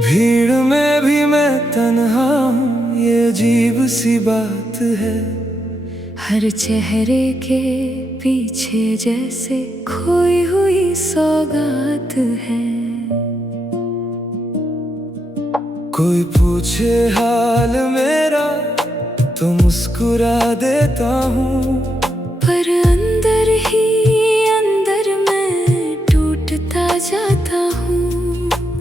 भीड़ में भी मैं तन्हा हूँ, ये अजीब सी बात है। हर चेहरे के पीछे जैसे खोई हुई सौगात है। कोई पूछे हाल मेरा तो मुस्कुरा देता हूँ, पर अंदर ही अंदर मैं टूटता जाता हूँ।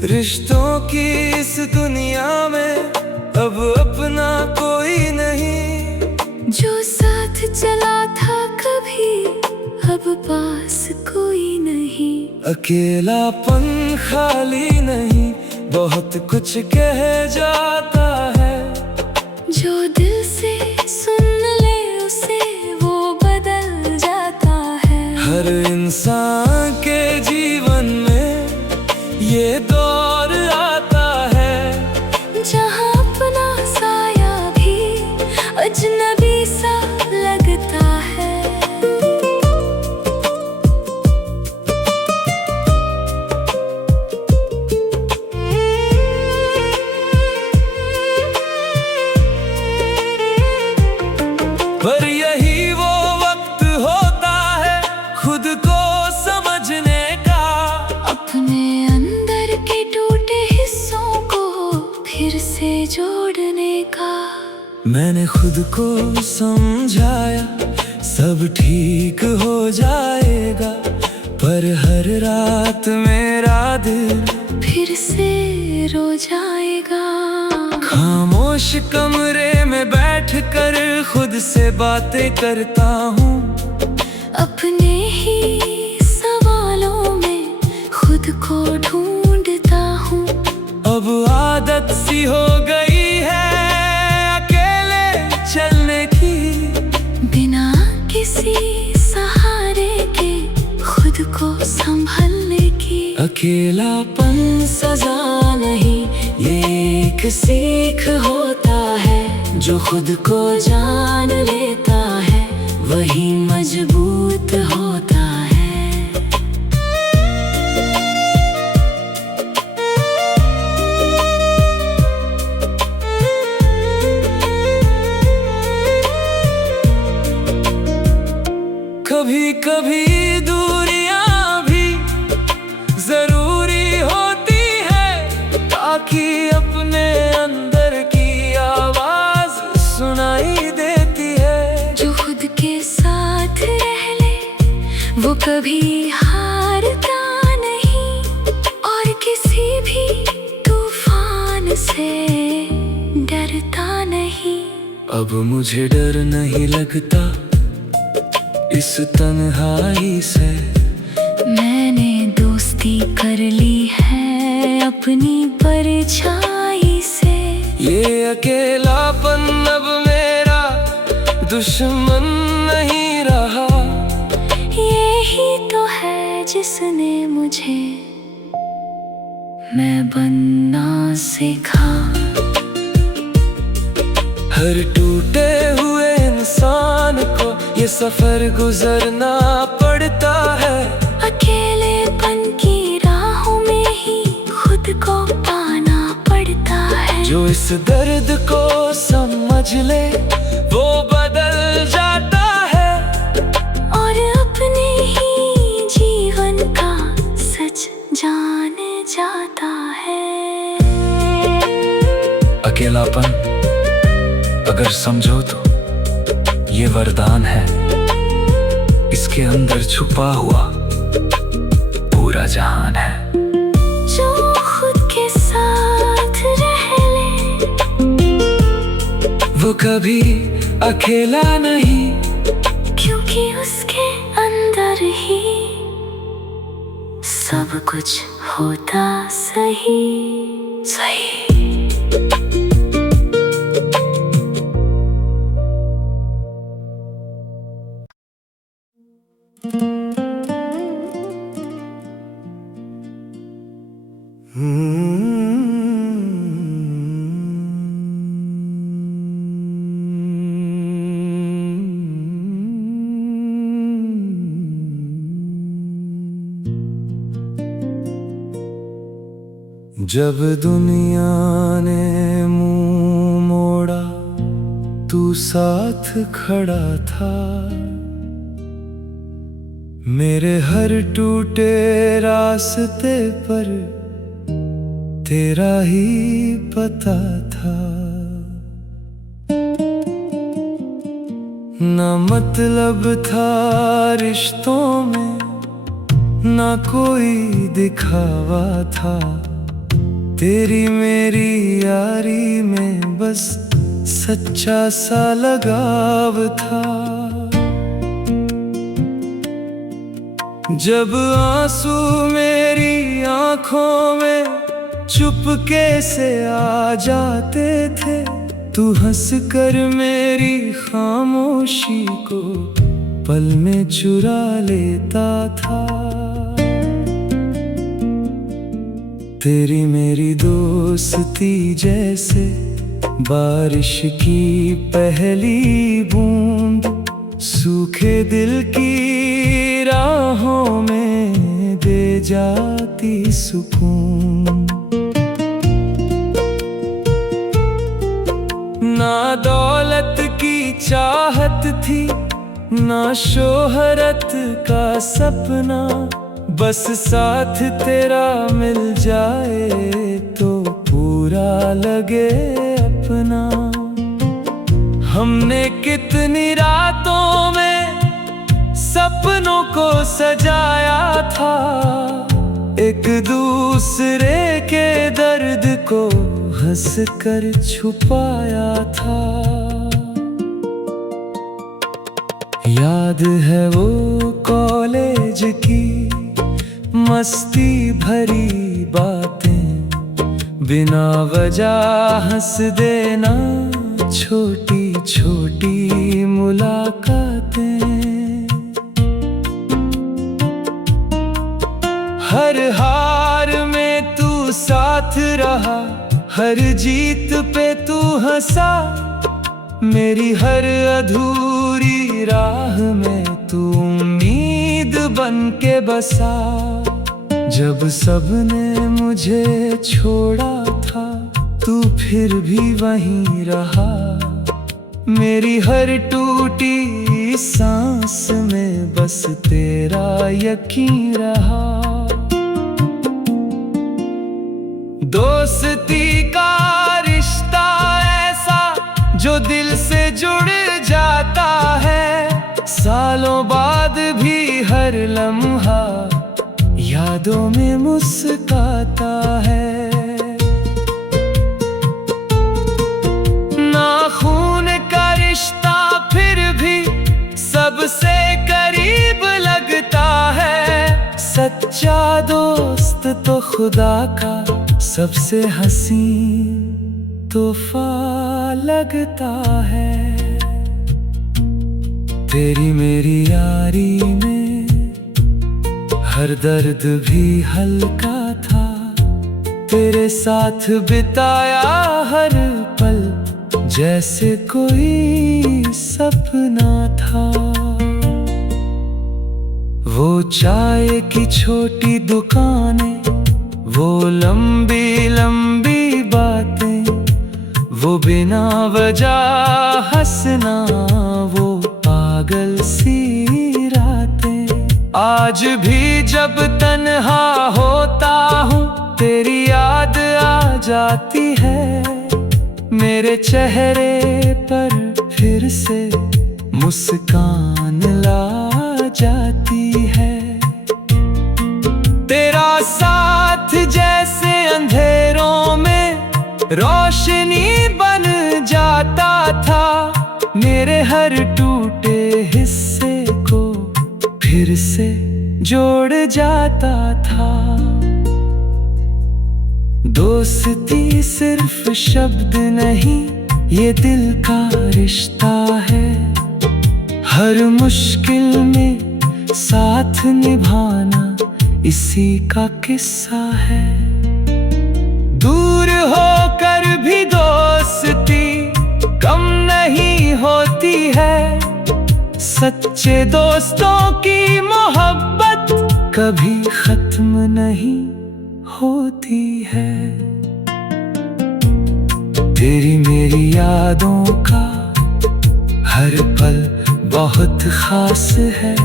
रिश्तों की इस दुनिया में अब अपना कोई नहीं, जो साथ चला था कभी अब पास कोई नहीं। अकेलापन खाली नहीं, बहुत कुछ कह जाता है। जो दिल से सुन ले उसे वो बदल जाता है। हर इंसान के जीवन में ये दौर आता है, जहाँ अपना साया भी अजनबी सा लगता है। पर यही वो वक्त होता है खुद को समझने का, अपने अंदर के टूटे हिस्सों को फिर से जोड़ने का। मैंने खुद को समझाया सब ठीक हो जाएगा, पर हर रात मेरा दिल फिर से रो जाएगा। खामोश कमरे में बैठकर खुद से बातें करता हूँ, अपने ही सवालों में खुद को ढूंढता हूँ। अब आदत सी हो गई है अकेले चलने की, बिना किसी सहारे के खुद को संभलने की। अकेलापन सजा नहीं, ये एक सीख होता है। जो खुद को जान लेता है वही मजबूत होता है। कभी कभी दूरियां भी जरूरी होती है, ताकि अपने अंदर की आवाज सुनाई देती है। जो खुद के साथ रह ले वो कभी हारता नहीं, और किसी भी तूफान से डरता नहीं। अब मुझे डर नहीं लगता इस तन्हाई से, मैंने दोस्ती कर ली है अपनी परछाई से। ये अकेलापन अब मेरा दुश्मन नहीं रहा, यही तो है जिसने मुझे मैं बनना सिखा। हर टूटे हुए इंसान को ये सफर गुजरना पड़ता है। अकेलेपन की राहों में ही खुद को पाना पड़ता है। जो इस दर्द को समझ ले वो बदल जाता है, और अपने ही जीवन का सच जान जाता है। अकेलापन अगर समझो तो ये वरदान है, इसके अंदर छुपा हुआ पूरा जहान है। जो खुद के साथ रह ले वो कभी अकेला नहीं, क्योंकि उसके अंदर ही सब कुछ होता सही सही। जब दुनिया ने मुंह मोड़ा तू साथ खड़ा था, मेरे हर टूटे रास्ते पर तेरा ही पता था। ना मतलब था रिश्तों में, ना कोई दिखावा था, तेरी मेरी यारी में बस सच्चा सा लगाव था। जब आंसू मेरी आंखों में चुपके से आ जाते थे, तू हंस कर मेरी खामोशी को पल में चुरा लेता था। तेरी मेरी दोस्ती जैसे बारिश की पहली बूंद, सूखे दिल की राहों में दे जाती सुकून। ना दौलत की चाहत थी, ना शोहरत का सपना, बस साथ तेरा मिल जाए तो पूरा लगे अपना। हमने कितनी रातों में सपनों को सजाया था, एक दूसरे के दर्द को हंस कर छुपाया था। याद है वो कॉलेज की मस्ती भरी बातें, बिना वजह हंस देना, छोटी छोटी मुलाकातें। हर हार में तू साथ रहा, हर जीत पे तू हंसा, मेरी हर अधूरी राह में तू उम्मीद बन के बसा। जब सबने मुझे छोड़ा था, तू फिर भी वहीं रहा, मेरी हर टूटी सांस में बस तेरा यकीन रहा। दोस्ती का रिश्ता ऐसा जो दिल से जुड़ जाता है, सालों बाद भी हर लम्हा यादों में मुस्काता है। ना खून का रिश्ता फिर भी सबसे करीब लगता है, सच्चा दोस्त तो खुदा का सबसे हसीन तोहफा लगता है। तेरी मेरी यारी में हर दर्द भी हल्का था, तेरे साथ बिताया हर पल जैसे कोई सपना था। वो चाय की छोटी दुकानें, वो लंबी लंबी बातें, वो बिना वजह हंसना, वो पागल सी रातें। आज भी जब तन्हा होता हूँ, तेरी याद आ जाती है, मेरे चेहरे पर फिर से मुस्कान ला जाती है। तेरा साथ जैसे अंधेरों में रोशनी बन जाता था, मेरे हर टूटे हिस्से को फिर से जोड़ जाता था। दोस्ती सिर्फ शब्द नहीं, ये दिल का रिश्ता है, हर मुश्किल में साथ निभाना इसी का किस्सा है। दूर होकर भी दोस्ती कम नहीं होती है, सच्चे दोस्तों की मोहब्बत कभी खत्म नहीं होती है। तेरी मेरी यादों का हर पल बहुत खास है।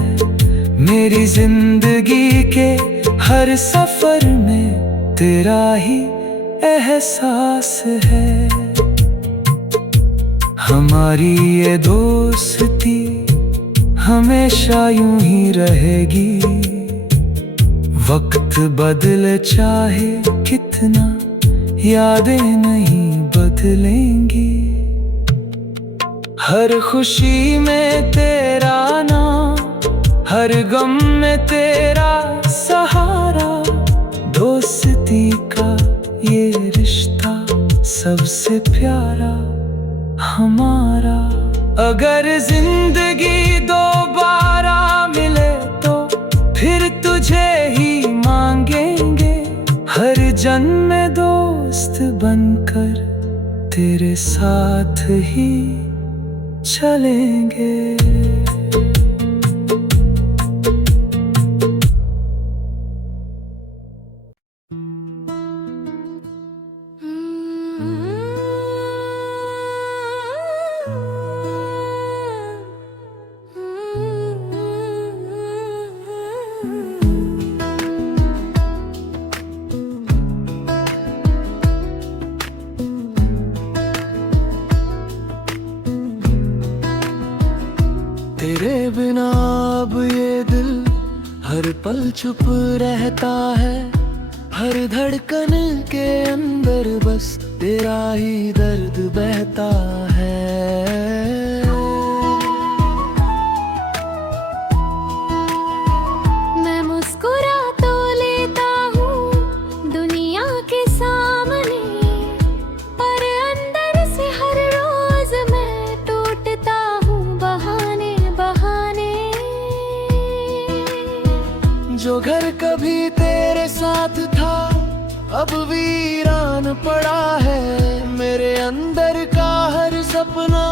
मेरी जिंदगी के हर सफर में तेरा ही एहसास है। हमारी ये दोस्ती हमेशा यूं ही रहेगी। वक्त बदले चाहे कितना, यादें नहीं बदलेंगी। हर खुशी में तेरा नाम, हर गम में तेरा सहारा। दोस्ती का ये रिश्ता सबसे प्यारा हमारा। अगर जिंदगी दोबारा मिले तो फिर तुझे ही मांगेंगे। हर जन्म में दोस्त बनकर तेरे साथ ही चलेंगे। तेरे बिना अब ये दिल हर पल चुप रहता है। हर धड़कन के अंदर बस तेरा ही दर्द बहता है। मैं मुस्कुरा तो लेता हूँ दुनिया के सामने, पर अंदर से हर रोज मैं टूटता हूँ बहाने बहाने। जो घर कभी तेरे साथ था अब वीरान पड़ा है। मेरे अंदर का हर सपना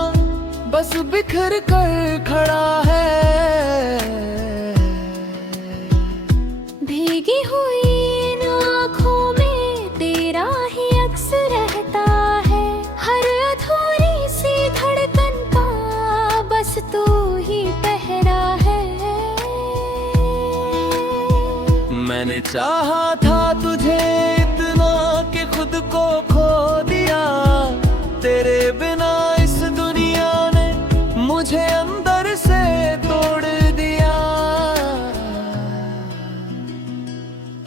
बस बिखर कर खड़ा है। भीगी हुई इन आँखों में तेरा ही अक्स रहता है। हर अधूरी सी धड़कन का बस तू ही पहरा है। मैंने चाहा था तुझे इतना कि खुद को खो दिया। तेरे बिना इस दुनिया ने मुझे अंदर से तोड़ दिया।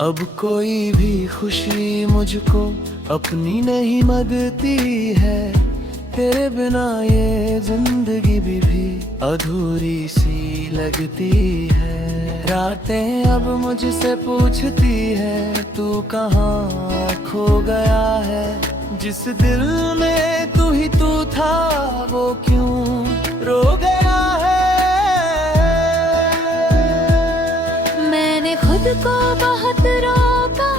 अब कोई भी खुशी मुझको अपनी नहीं लगती है। तेरे बिना ये जिंदगी भी अधूरी सी लगती है। रातें अब मुझसे पूछती है तू कहाँ खो गया है। जिस दिल में तू ही तू था वो क्यों रो गया है। मैंने खुद को बहुत रोका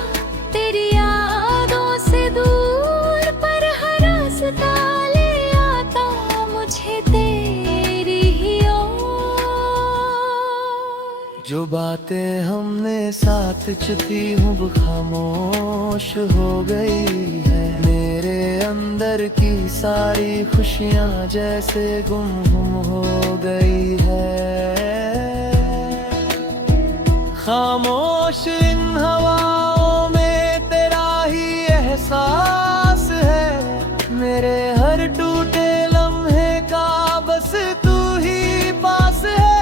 तेरी यादों से दूर, पर हर रास्ता ले आता मुझे तेरी ही ओर। जो बातें हमने साथ चुकी हूँ वो खामोश हो गई है। मेरे अंदर की सारी खुशियाँ जैसे गुम हो गई है। खामोश इन हवाओं में तेरा ही एहसास है। मेरे हर टूटे लम्हे का बस तू ही पास है।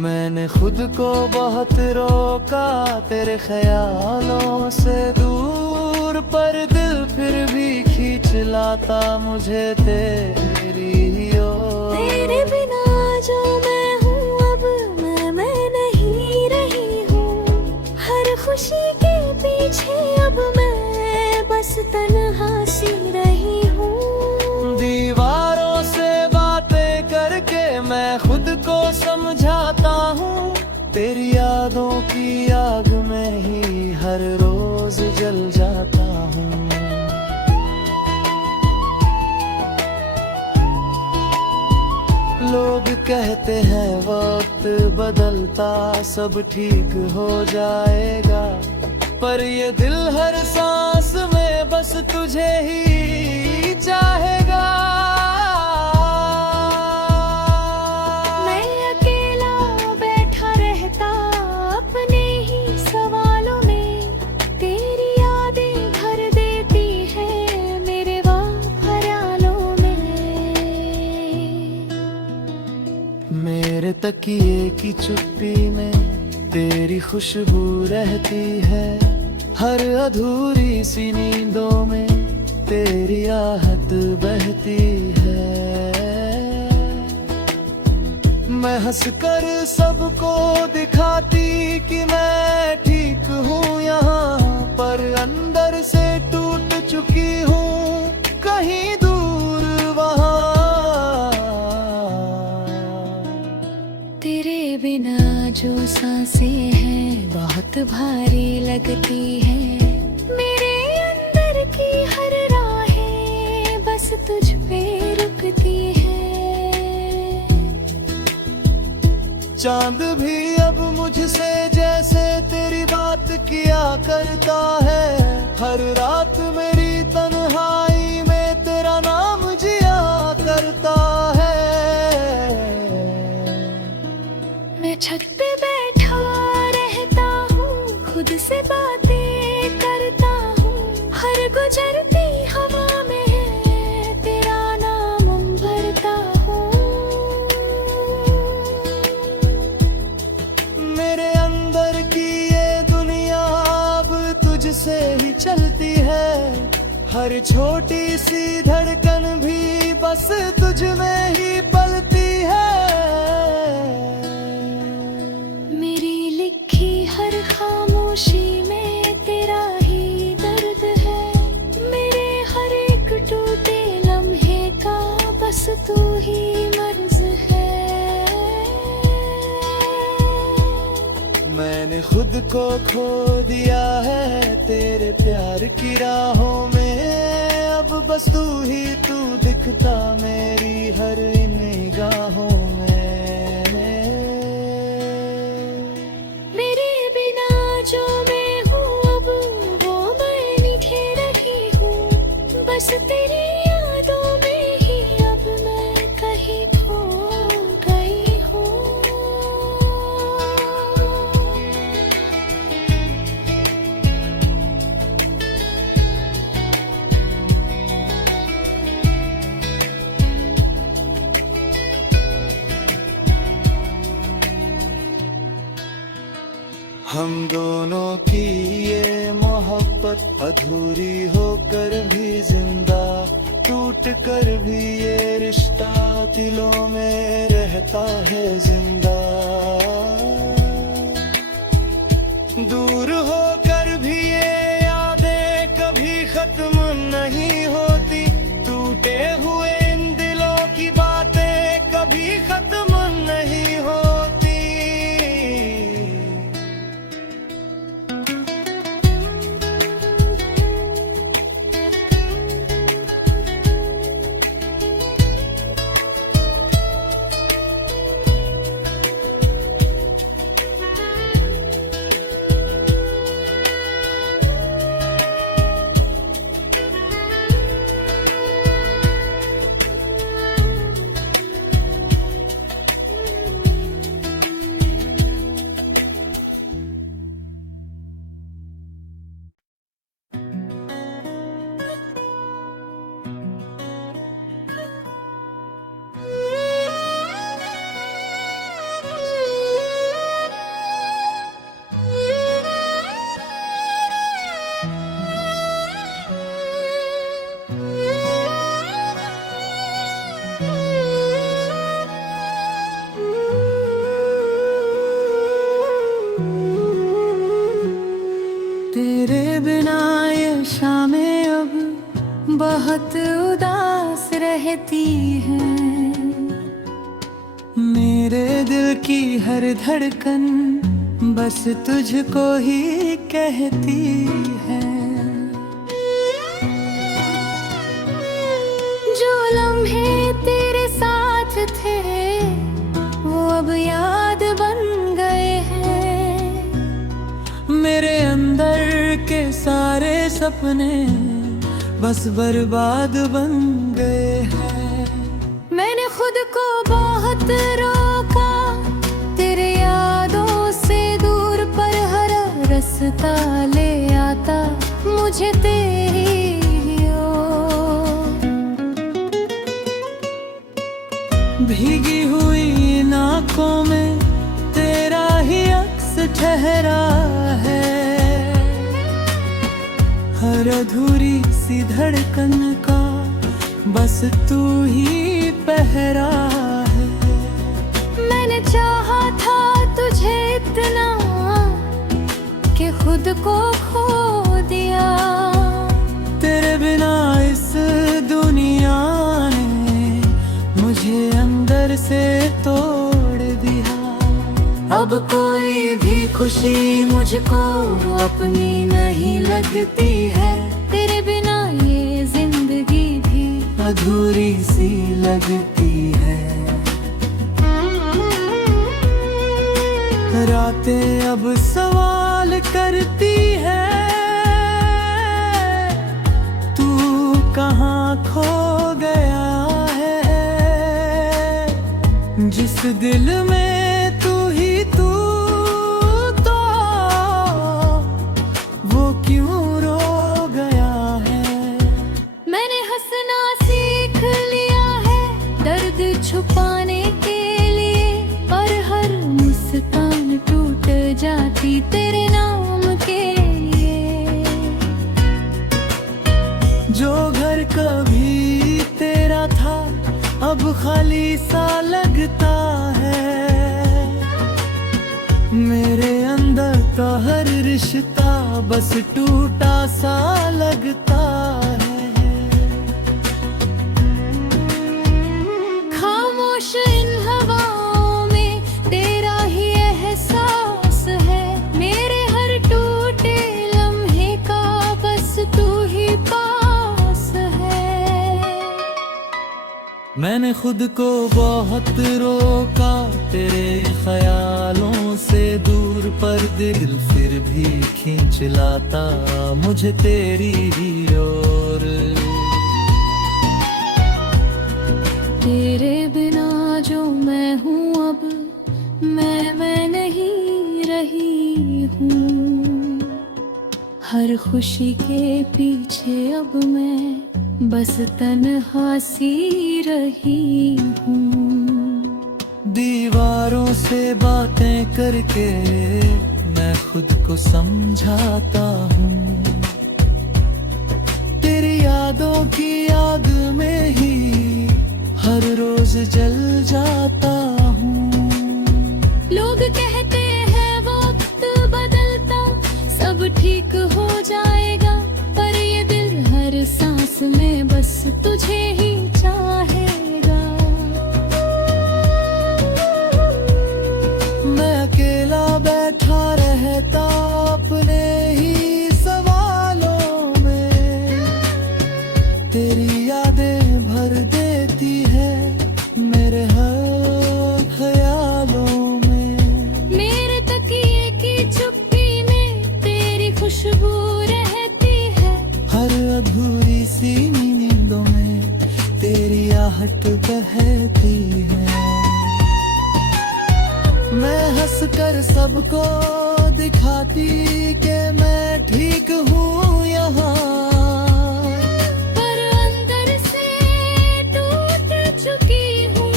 मैंने खुद को बहुत रोका तेरे ख्यालों से दूर, पर दिल फिर भी खींच लाता मुझे तेरी ओर। तेरे बिना जो मैं हूँ अब मैं नहीं रही हूँ। हर खुशी के पीछे अब मैं बस तन्हा सी रही हूँ। दीवारों से बातें करके मैं खुद को समझाता हूँ। तेरी यादों की आग में ही हर रोज जल जाता हूँ। लोग कहते हैं वक्त बदलता सब ठीक हो जाएगा, पर ये दिल हर सांस में बस तुझे ही चाहेगा। मैं अकेला बैठा रहता अपने ही सवालों में, तेरी यादें भर देती है मेरे ख्यालों में। मेरे तकिए की चुप्पी में तेरी खुशबू रहती है, हर अधूरी सी नींदों में तेरी आहट बहती है। मैं हंसकर सबको दिखाती कि मैं ठीक हूँ यहाँ, पर अंदर से टूट चुकी हूँ कहीं दूर वहाँ। तेरे बिना जो सांसें हैं बहुत भारी लगती है, मेरे अंदर की हर राहें बस तुझ पे रुकती है। चांद भी अब मुझसे जैसे तेरी बात किया करता है, हर रात मेरी तन्हाई में तेरा नाम जिया करता है। मैं छत पे बैठा रहता हूँ, खुद से बातें करता हूँ, हर गुजरती हवा में है तेरा नाम भरता हूँ। मेरे अंदर की ये दुनिया अब तुझसे ही चलती है, हर छोटी सी धड़कन भी बस तुझ में ही पलती है। हर खामोशी में तेरा ही दर्द है, मेरे हर एक टूटे लम्हे का बस तू ही मर्ज है। मैंने खुद को खो दिया है तेरे प्यार की राहों में, अब बस तू दिखता मेरी हर निगाहों में। जो मैं हूँ अब वो मैं नीचे रही हूँ, बस तेरी यादों में ही अब मैं कहीं खो गई हूँ। हम दोनों की ये मोहब्बत अधूरी होकर भी जिंदा, टूट कर भी ये रिश्ता दिलों में रहता है जिंदा। दूर होकर भी ये यादें कभी खत्म नहीं होती, टूटे हुए इन दिलों की बातें कभी खत्म नहीं होती। बहुत उदास रहती है। मेरे दिल की हर धड़कन बस तुझको ही कहती है। जो लम्हे तेरे साथ थे अब याद बन गए हैं। मेरे अंदर के सारे सपने बस बर्बाद बन गए हैं। मैंने खुद को बहुत रोका तेरे यादों से दूर, पर हर रास्ता ले आता मुझे तेरी ओर। भीगी हुई आँखों में तेरा ही अक्स ठहरा है, हर अधूरी सी धड़कन का बस तू ही पहरा है। मैंने चाहा था तुझे इतना कि खुद को खो दिया। तेरे बिना इस दुनिया ने मुझे अंदर से तोड़ दिया। अब कोई भी खुशी मुझको अपनी नहीं लगती है, तेरे बिना ये जिंदगी भी अधूरी सी लगती है। रातें अब सवाल करती है, तू कहाँ खो गया है। जिस दिल में तू ही तू, तो वो क्यों रो गया है। मैंने हंसना सीख लिया है दर्द छुपाने के लिए, पर हर मुस्कान टूट जाती तेरे नाम के लिए। जो घर कभी तेरा था अब खाली सा लगता है। मेरे अंदर का हर रिश्ता बस टूटा सा लगता है। खामोश इन हवाओं में तेरा ही एहसास है, मेरे हर टूटे लम्हे का बस तू ही पास है। मैंने खुद को बहुत रोका तेरे ख्यालों से दूर, पर दिल फिर भी खींच लाता मुझे तेरी ही ओर। तेरे बिना जो मैं हूँ अब मैं नहीं रही हूँ। हर खुशी के पीछे अब मैं बस तन्हा सी रही हूँ। दीवारों से बातें करके मैं खुद को समझाता हूँ, तेरी यादों की याद में ही हर रोज जल जाता हूँ। लोग कहते हैं वक्त बदलता सब ठीक हो जाएगा, पर ये दिल हर सांस में बस तुझे ही चाहेगा। मैं अकेला बैठा रहता अपने ही सवालों में, तेरी यादें भर देती है मेरे हर ख्यालों में। मेरे तकिए की चुप्पी में तेरी खुशबू रहती है, हर अधूरी सी नींदों में तेरी आहट बहती है। मैं हंसकर सबको दिखाती कि मैं ठीक हूँ यहाँ, पर अंदर से टूट चुकी हूँ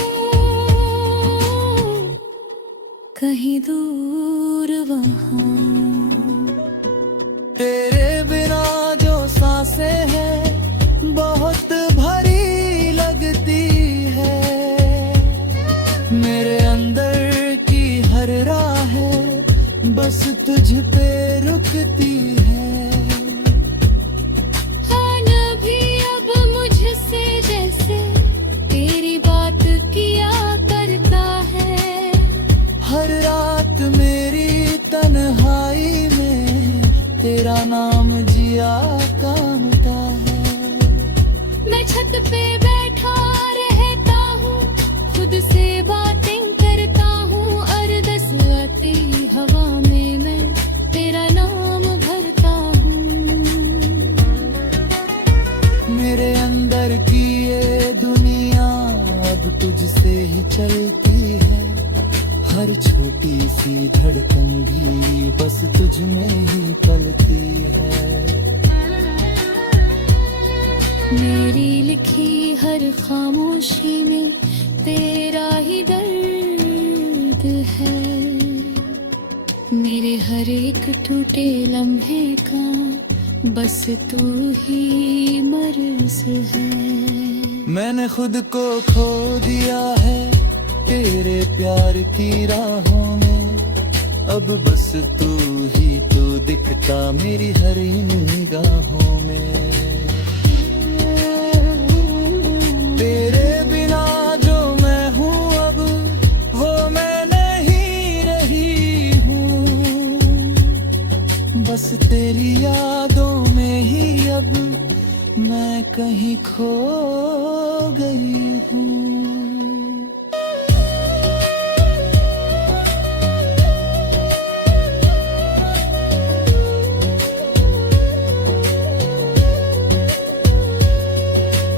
कहीं दूर वहाँ। तेरे बिना जो सांसें हैं बहुत भरी लगती है। मेरे अंदर की हर राह बस तुझ पे रुकती है। खाना भी अब मुझसे जैसे तेरी बात किया करता है। हर रात मेरी तन्हाई में तेरा नाम जिया कामता है। मैं छत पे बैठा रहता हूँ, खुद से बातें करता हूँ, में ही पलती है। मेरी लिखी हर खामोशी में तेरा ही दर्द है। मेरे हर एक टूटे लम्हे का बस तू ही मर्ज है। मैंने खुद को खो दिया है तेरे प्यार की राहों में, अब बस तू ही तो दिखता मेरी हर इन निगाहों में। तेरे बिना जो मैं हूँ अब वो मैं नहीं रही हूँ, बस तेरी यादों में ही अब मैं कहीं खो गई हूँ।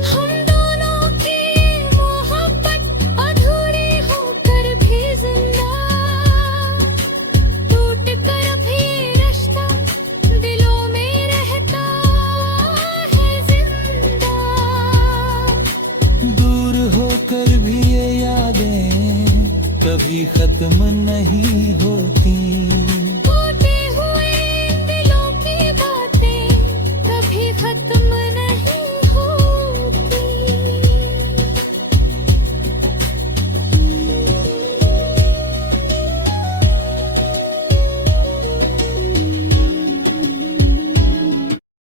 हम दोनों की मोहब्बत अधूरी होकर भी जिंदा, टूट कर भी रिश्ता दिलों में रहता है जिंदा। दूर होकर भी ये यादें कभी खत्म